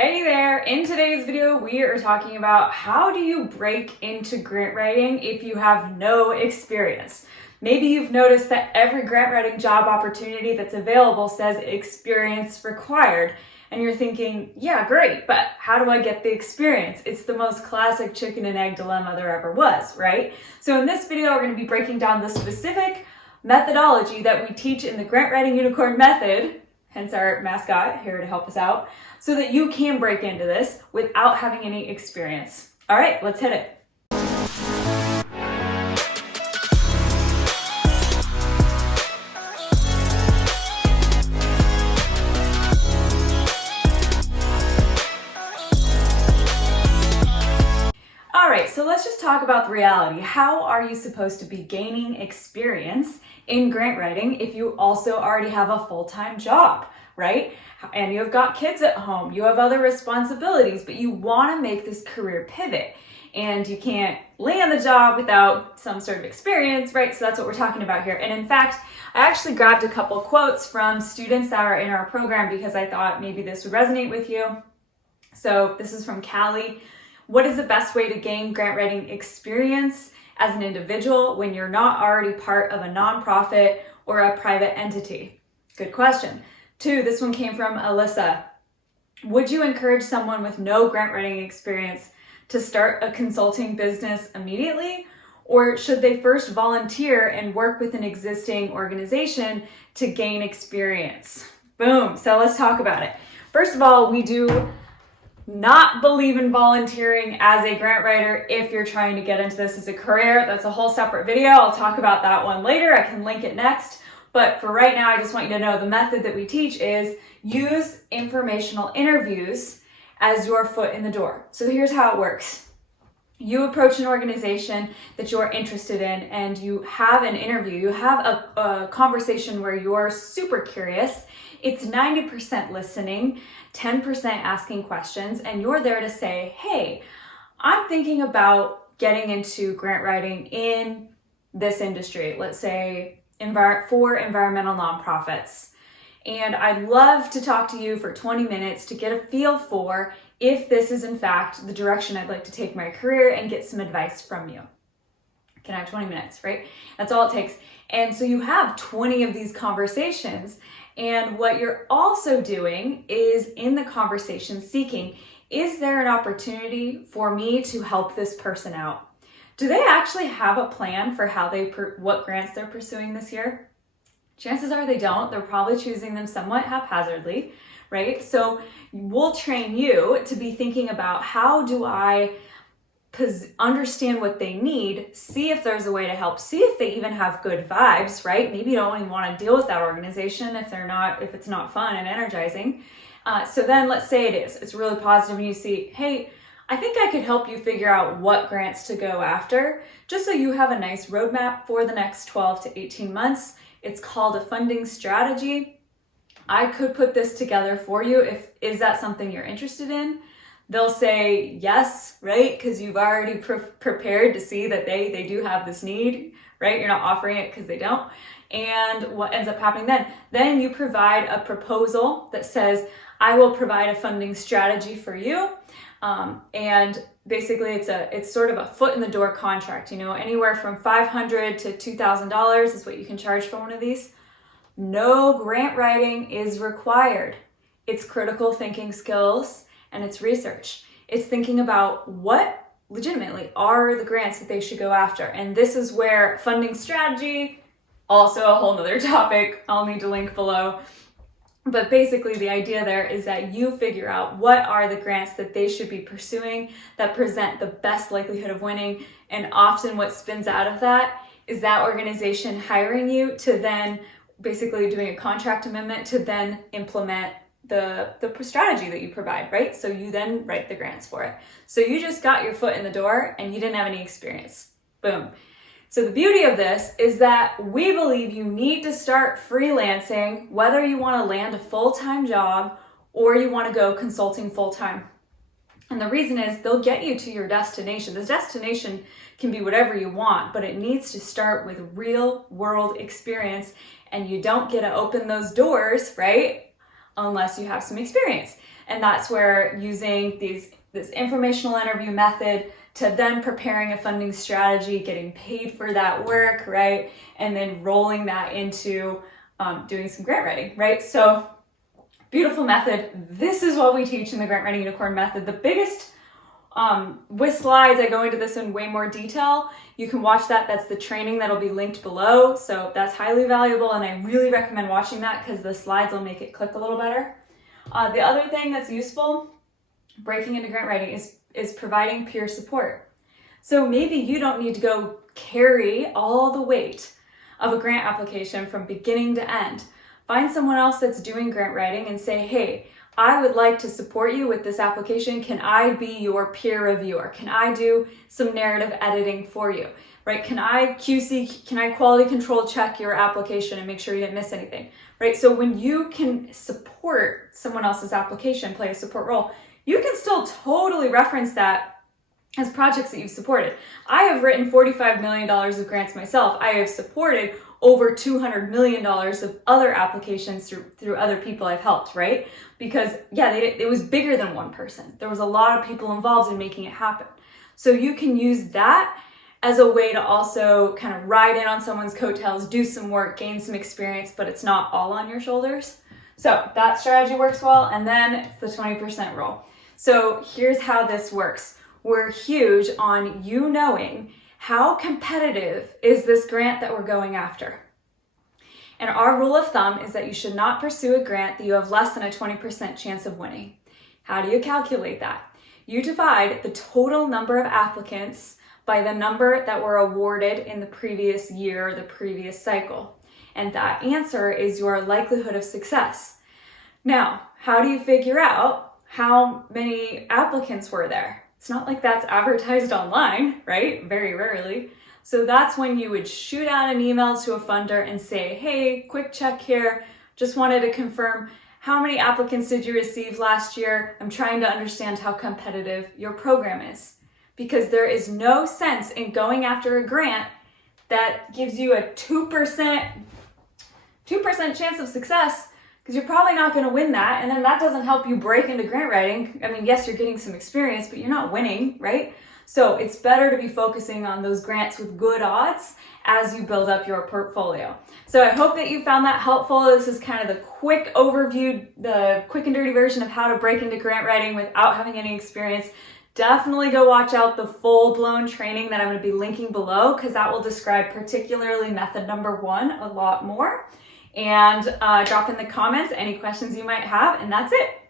Hey there! In today's video, we are talking about how do you break into grant writing if you have no experience. Maybe you've noticed that every grant writing job opportunity that's available says experience required. And you're thinking, yeah, great, but how do I get the experience? It's the most classic chicken and egg dilemma there ever was, right? So in this video, we're going to be breaking down the specific methodology that we teach in the Grant Writing Unicorn Method, hence our mascot here to help us out, so that you can break into this without having any experience. All right, let's hit it. All right, so let's just talk about the reality. How are you supposed to be gaining experience in grant writing if you also already have a full-time job, right? And you've got kids at home, you have other responsibilities, but you want to make this career pivot and you can't land the job without some sort of experience, right? So that's what we're talking about here. And in fact, I actually grabbed a couple quotes from students that are in our program because I thought maybe this would resonate with you. So this is from Callie. What is the best way to gain grant writing experience as an individual when you're not already part of a nonprofit or a private entity? Good question. 2, this one came from Alyssa. Would you encourage someone with no grant writing experience to start a consulting business immediately? Or should they first volunteer and work with an existing organization to gain experience? Boom. So let's talk about it. First of all, we do not believe in volunteering as a grant writer if you're trying to get into this as a career. That's a whole separate video. I'll talk about that one later. I can link it next. But for right now, I just want you to know the method that we teach is use informational interviews as your foot in the door. So here's how it works. You approach an organization that you're interested in and you have an interview. You have a conversation where you're super curious. It's 90% listening, 10% asking questions, and you're there to say, hey, I'm thinking about getting into grant writing in this industry. Let's say for environmental nonprofits. And I'd love to talk to you for 20 minutes to get a feel for if this is in fact the direction I'd like to take my career and get some advice from you. Can I have 20 minutes, right? That's all it takes. And so you have 20 of these conversations. And what you're also doing is in the conversation seeking, is there an opportunity for me to help this person out? Do they actually have a plan for how what grants they're pursuing this year? Chances are they don't. They're probably choosing them somewhat haphazardly, right? So we'll train you to be thinking about how do I understand what they need, see if there's a way to help, see if they even have good vibes, right? Maybe you don't even want to deal with that organization if it's not fun and energizing. So then let's say it is. It's really positive and you see, hey, I think I could help you figure out what grants to go after, just so you have a nice roadmap for the next 12 to 18 months. It's called a funding strategy. I could put this together for you. Is that something you're interested in? They'll say yes, right? Because you've already prepared to see that they do have this need, right? You're not offering it because they don't. And what ends up happening then you provide a proposal that says, I will provide a funding strategy for you. And basically it's sort of a foot in the door contract, anywhere from $500 to $2,000 is what you can charge for one of these. No grant writing is required. It's critical thinking skills and it's research. It's thinking about what legitimately are the grants that they should go after. And this is where funding strategy, also a whole nother topic, I'll need to link below. But basically the idea there is that you figure out what are the grants that they should be pursuing that present the best likelihood of winning. And often what spins out of that is that organization hiring you to then basically doing a contract amendment to then implement the strategy that you provide, right? So you then write the grants for it. So you just got your foot in the door and you didn't have any experience. Boom. So the beauty of this is that we believe you need to start freelancing, whether you want to land a full-time job or you want to go consulting full-time. And the reason is they'll get you to your destination. This destination can be whatever you want, but it needs to start with real world experience. And you don't get to open those doors, right? Unless you have some experience. And that's where using this informational interview method to then preparing a funding strategy, getting paid for that work, right? And then rolling that into doing some grant writing, right? So beautiful method. This is what we teach in the Grant Writing Unicorn method. The biggest, with slides, I go into this in way more detail. You can watch that. That's the training that'll be linked below. So that's highly valuable, and I really recommend watching that because the slides will make it click a little better. The other thing that's useful, breaking into grant writing, is providing peer support. So maybe you don't need to go carry all the weight of a grant application from beginning to end. Find someone else that's doing grant writing and say, hey, I would like to support you with this application. Can I be your peer reviewer? Can I do some narrative editing for you, right? Can I quality control check your application and make sure you didn't miss anything, right? So when you can support someone else's application, play a support role, you can still totally reference that as projects that you've supported. I have written $45 million of grants myself. I have supported over $200 million of other applications through other people I've helped, right? Because it was bigger than one person. There was a lot of people involved in making it happen. So you can use that as a way to also kind of ride in on someone's coattails, do some work, gain some experience, but it's not all on your shoulders. So that strategy works well. And then it's the 20% rule. So here's how this works. We're huge on you knowing how competitive is this grant that we're going after. And our rule of thumb is that you should not pursue a grant that you have less than a 20% chance of winning. How do you calculate that? You divide the total number of applicants by the number that were awarded in the previous year or the previous cycle. And that answer is your likelihood of success. Now, how do you figure out how many applicants were there? It's not like that's advertised online, right? Very rarely. So that's when you would shoot out an email to a funder and say, hey, quick check here. Just wanted to confirm, how many applicants did you receive last year? I'm trying to understand how competitive your program is. Because there is no sense in going after a grant that gives you a 2% chance of success, because you're probably not going to win that, and then that doesn't help you break into grant writing. I mean, yes, you're getting some experience, but you're not winning, right? So it's better to be focusing on those grants with good odds as you build up your portfolio. So I hope that you found that helpful. This is kind of the quick overview, the quick and dirty version of how to break into grant writing without having any experience. Definitely go watch out the full-blown training that I'm going to be linking below, because that will describe particularly method number 1 a lot more. And drop in the comments any questions you might have, and that's it.